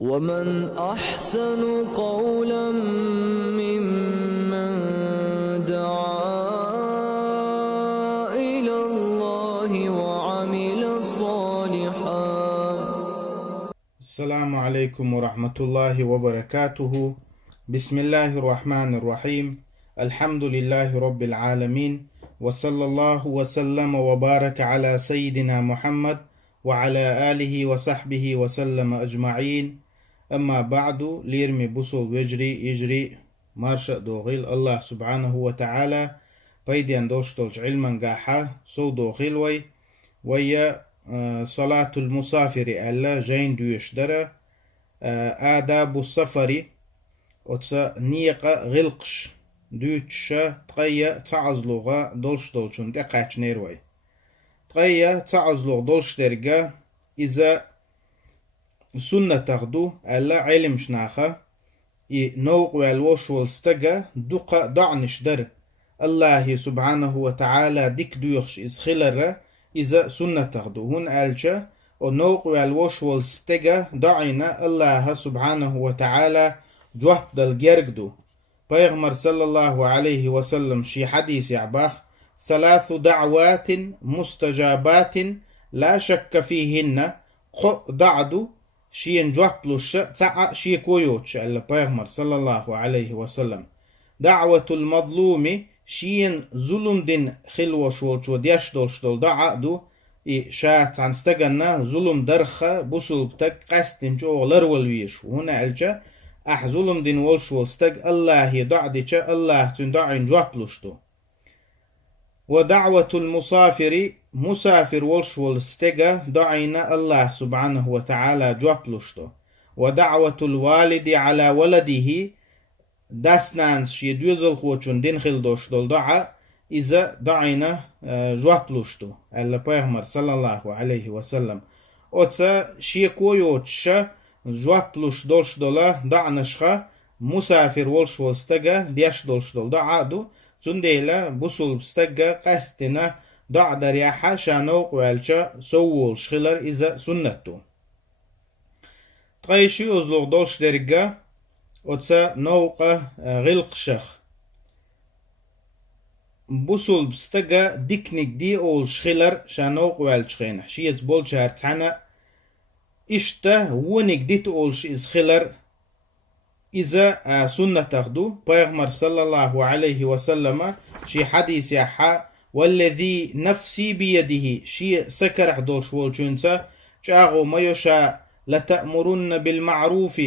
ومن أحسن قولا ممن دعا إلى الله وعمل صالحا. السلام عليكم ورحمة الله وبركاته. بسم الله الرحمن الرحيم. الحمد لله رب العالمين، وصلى الله وسلم وبارك على سيدنا محمد وعلى آله وصحبه وسلم أجمعين. أما بعد، ليرمي بصل وجري يجري مارشا دوغيل الله سبحانه وتعالى بيديان دوشتولش علما قاحا سو دوغيل ويا صلاة المسافر ألا جين دوش درا آداب السفر وتسا نيقا غلقش دوتشا تغيا تعزلوغا دولش دولشون دقاش نيروي تغيا تعزلوغ دولش درقا إذا سنة تغدو ألا علم شناخا نوق والوش والستقا دقا دعنش در الله سبحانه وتعالى ديك دويخش إز خلر إذا سنة تغدو هون ألجا ونوق والوش والستقا دعينا الله سبحانه وتعالى جوهد دل جرقدو بيغمر صلى الله عليه وسلم شي حديث يعباخ 3 دعوات مستجابات لا شك فيهن دعدو شين جوهبلوش تسعى شي كويوتش ألا بيغمر صلى الله عليه وسلم دعوة المظلوم شين ظلم دين خلوش والشو ديش دولشتول دعادو شات عن استغنى ظلم درخة بسول بتك قستن جو غلر والويش وهنا ألجا أح ظلم دين والش والستق الله يدعدي الله تندعين جوهبلوشتو ودعوة المسافر مسافر والش والستقى دعينا الله سبحانه وتعالى جوهبلوشتو ودعوة الوالد على ولده داسنانس شي دوزل خوچون دين خل دوش دول دعا إذا دعينا جوهبلوشتو ألا بيغمر صلى الله عليه وسلم أتسا شي كويوتش جوهبلوش دولش دولا دعنشخا مسافر والش والستقى ديش دولش دول دعادو تنديلا بسول بستقى قستنا دع درياحا شانوق والشا سوول شخلر إذا سنتو تغيشي أزلوغ دولش درقا وتسا نوقة غلق شخ بوصل بستقى ديكنيك دي أول شخلر شانوق والشخين شيز بول شهر تحنا إشتا ونك ديت أول شيز خلر إذا سنة تاخدو بيغمر صلى الله عليه وسلم شي حديث يحا والذي نفسي بيده شي سكر حدول شوال جنسا شاغو ما يشاء لتأمرن بالمعروف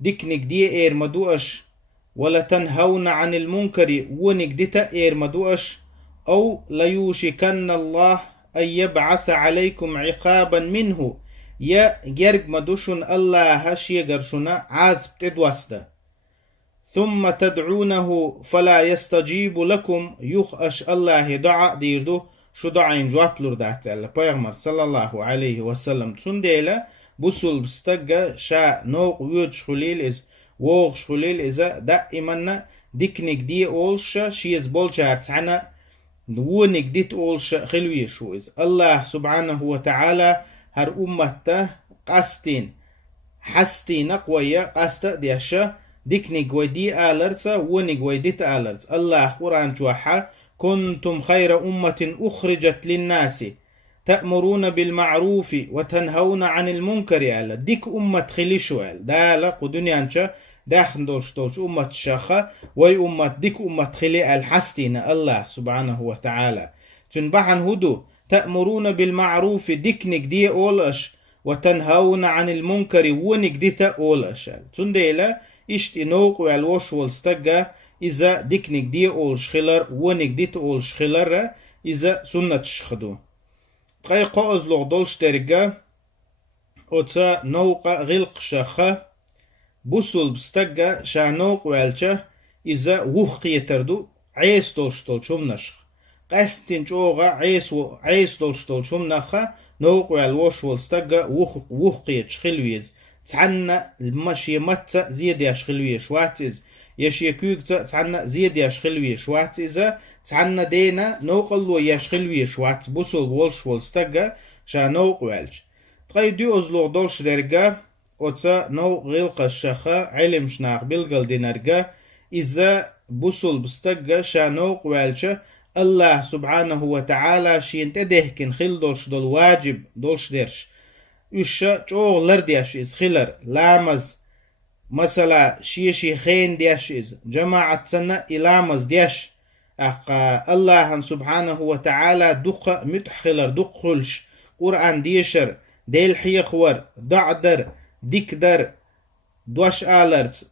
ديكنك دي اير مدوش ولا تنهون عن المنكر ونك ديتا اير مدوش او ليوشكن الله ان يبعث عليكم عقابا منه يا جرق مدوشن الله هشي قرشنا عازب تدوسته ثم تدعونه فلا يستجيب لكم يخأش الله دعا ديردو شو دعين جوات لردات الله بيغمر صلى الله عليه وسلم تسنديلا بسول بستقى شا نوق ويوج خليل إز ووغ خليل إذا دائما ديكنك دي أولش شيز بولشار تعنا ونك ديت أولش خلوية شو إز الله سبحانه وتعالى هر أمته قاستين حستين قوية قاست ديشا ديكنك ويدي آلرتsa ونك ويديت آلرتس الله قرآن جوحا كنتم خير أمة أخرجت للناس تأمرون بالمعروف وتنهون عن المنكر آلا ديك أمة خليشو آل دالا قدنيا انشا داخل دولش أمة الشاخة وي أمة ديك أمة خلي الحستين الله سبحانه وتعالى تنبحن هدو تأمرون بالمعروف ديكنك دي أولش وتنهون عن المنكر ونك ديتا أولش تنديلا إشت إنوق والوش والستقى إذا ديكنك دي أول شخلر ونك ديت أول شخلر إذا سنة شخدو تغي قوز لغ دولش ترقى وتسا نوق غلق شخة بسول بستقى شا نوق والشه إذا وخ يتردو عيس دولش دولشم نشخ قستين جوغا عيس دولش دولشم نخا نوق والوش والستقى وخ يتشخلويز تعنا المشي متى زيد يشخلوية شواتز يشيكوك تعنا زيد يشخلوية شواتز تعنا دينا نوقلو يشخلوية شوات بوصل والش والستقى شا نوق والش تغي دي أزلوغ دولش درقا oca no غلق الشخا علم شناق بلغل دينرغا إذا بوصل بستغا شانوق والشا الله سبحانه وتعالى شين تدهكن خل دولش دول واجب دولش درش يشا چوغ لردياش إز خلر لامز مثلا شي خين دياش إز جماعة سنة إلامز دياش الله سبحانه وتعالى دق متخلر دق خلش قرآن ديشر ديل حيخور دعدر ديكدر دوش آلرت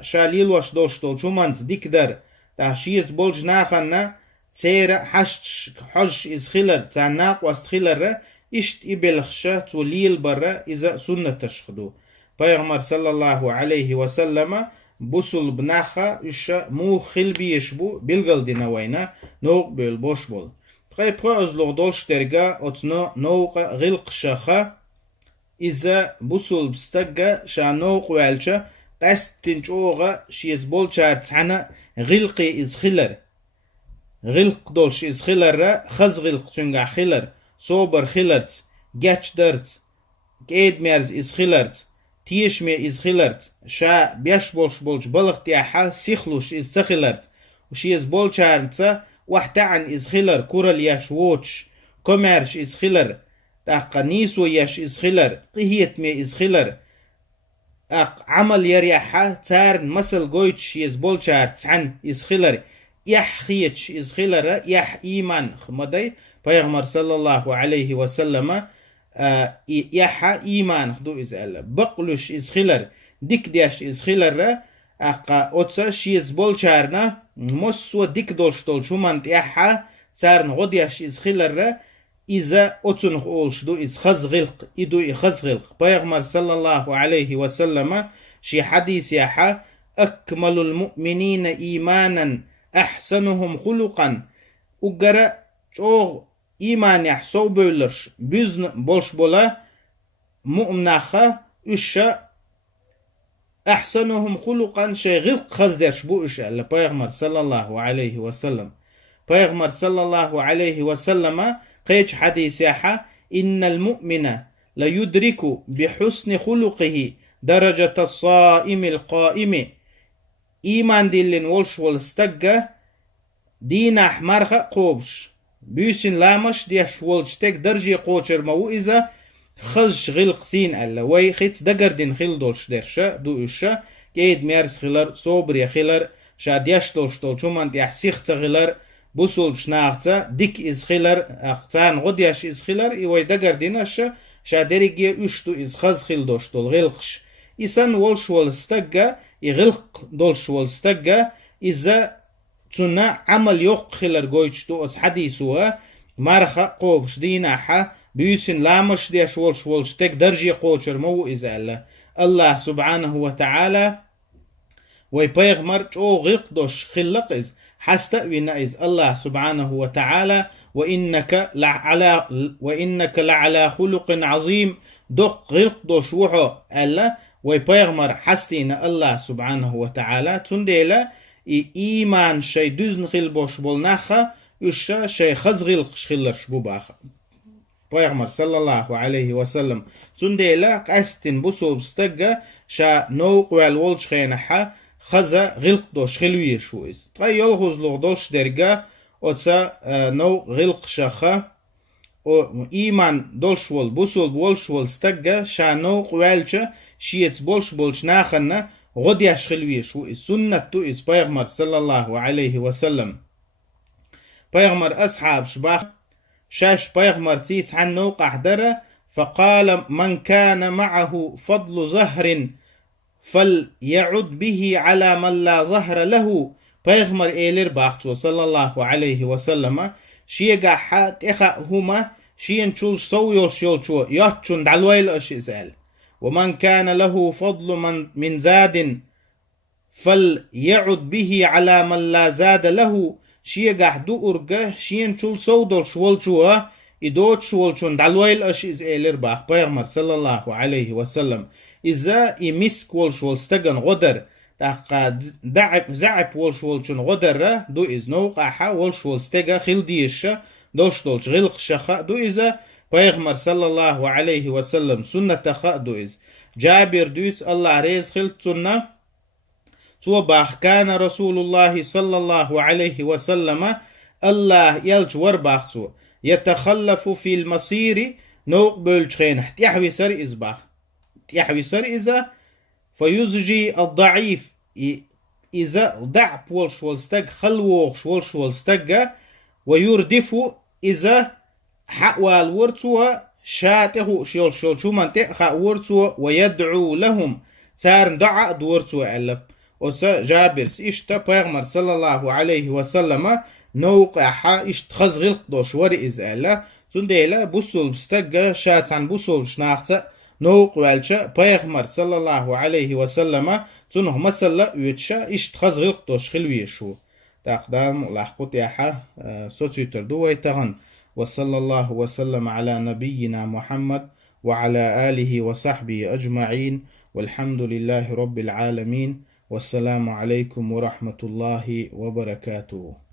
شاليل وش دوشتول شومانت ديكدر تاشيز بولج ناخنا تسير حش إز خلر تاناق واست خلر إشت إبلخشة توليل برا إذا سنة تشخدو پیغمبر صلى الله عليه وسلم بوسل بناخا إشا مو خل بيشبو بلغل دينا وينا نوق بيل بوش بول تقاي برا أزلوغ دولش ترغا أتنو نوق غلق شخا إذا بوسل بستغا شا نوق والشا قستنج أوغا شيز بول شارتحنا غلقي إز خلر غلق دولش إز خلر خز غلق تنغا خلر صوبر خلرت جاتش درت كيد ميرز إز خلرت تيش مي إز خلرت شا بيش بولش بلغ تياحا سيخلوش إز سخلرت وشي إز بول شارنسا وحتعن إز خلر كورل ياش ووتش كوميرش إز خلر تاقا نيسو ياش إز خلر قهيت مي إز خلر عمل يريحا تارن مسل قويتش إز بول شارت عن إز خلر يح خيتش إز خلر يح إيمان خمدي پیغمبر صلى الله عليه وسلم يحا إيمان خدو إز ألا بقلوش إز خلر ديك دياش إز خلر أتسا شيز بول شارنا موسو ديك دولش دولش ومانت يحا سارن غدياش إز خلر إذا أتنخ أولش دو إز خزغلق إدو خزغلق پیغمبر صلى الله عليه وسلم شي حديث يحا أكمل المؤمنين إيمانا أحسنهم خلقا أقرأ شوغ إيمان يحسو بولرش بزن بولش بولا مؤمناخا إشا أحسنهم خلقا شي غلق خزدرش بو إشا اللي پیغمبر صلى الله عليه وسلم پیغمبر صلى الله عليه وسلم قيج حديث يحا إن المؤمن ليدرك بحسن خلقه درجة الصائم القائم إيمان ديلين ولش والستقى دين أحمرخ قوبش بيسن لامش ديش ولشتك درجي قوشر مو إذا خزش غلق سين ألا وي خيت دقر دين خيل دولش درشا دو إشا كيد ميرس خلر صوبر خلر شا ديش دولش دولشو من ديح سيخت خلر بوصل بشناغتا ديك إز خلر أختان غديش إز خلر إيوي دقر دينش شا دريجي إشتو إز خز خيل دوش دول غلقش إسان ولش والستقى يغلق دولش والستقى إذا تنا عمل يوق خلر قويتش دو أس حديثوها مرخا قوبش ديناحا بيسن لامش ديش ولش تك درجي قوشر مو إزالة الله سبحانه وتعالى ويبيغمر جو غلق دوش خلق إز حستا وينا إز الله سبحانه وتعالى وإنك لعلى خلق عظيم دق غلق دوش وحو ألا ويبيغمر حستين الله سبحانه وتعالى تنديلا إيمان شي دوزن خيل بوش بولناخا يشا شي خزغل خلرش بوباخا پیغمبر صلى الله عليه وسلم تنديلا قستن بوسو بستقى شا نوق والولش خينحا خزا غلق دوش خلوية شويز تغي يلغوز لغ دوش درقا وتسا نوق غلق شخا إيمان دولش وال بوسو بولش والستقى شا نوق والش شيت بولش ناخنا غد يشخلوية شويز سنة تو إز پیغمبر صلى الله عليه وسلم پیغمبر أصحاب شباخ شاش پیغمبر تيس عن نوق أحدره فقال من كان معه فضل زهر فليعد به على من لا ظهر له پیغمبر إيلر باختو صلى الله عليه وسلم شيقا حات إخا هما شين چول سو يول شو يحچون دعلويل أشيسال ومن كان له فضل من زاد فليعد به على من لا زاد له شيقا دو أرقه شين چول سو دول شوال شوه إدوت شوال شون دعلويل أشيز إيلر باخ پیغمبر صلى الله عليه وسلم إذا إمسك والشوال استغن غدر تاقا زعب والشوال شون غدر دو إز نوقع والشوال استغا خل ديش دوش دولش غلق شخا دو إذا پیغمبر صلى الله عليه وسلم سنة خأدو إز جابر دوت الله ريز خلت سنة تو باخ كان رسول الله صلى الله عليه وسلم الله يلج ورباخ يتخلف في المصير نوق بلجخين تيحوي سر إزباخ تيحوي سر إذا فيزجي الضعيف إذا ضع بول شولستق خلوغ شولستق ويردف إذا حوال ورتوا شاته شول شو منطق خا ورتوا ويدعو لهم سار دعاء دورتوا ألب وسا جابرس إشتا بيغمر صلى الله عليه وسلم نوقع حا إشت خزغلق دوش وري إزالة تنديلا بوصل بستقى شاتان بوصل شناختا نوق والشا بيغمر صلى الله عليه وسلم تنه مسلا يتشا إشت خزغلق دوش خلويشو تقدام لحقوت يحا سوتيتر دوي تغن وصلى الله وسلم على نبينا محمد وعلى آله وصحبه أجمعين والحمد لله رب العالمين والسلام عليكم ورحمة الله وبركاته.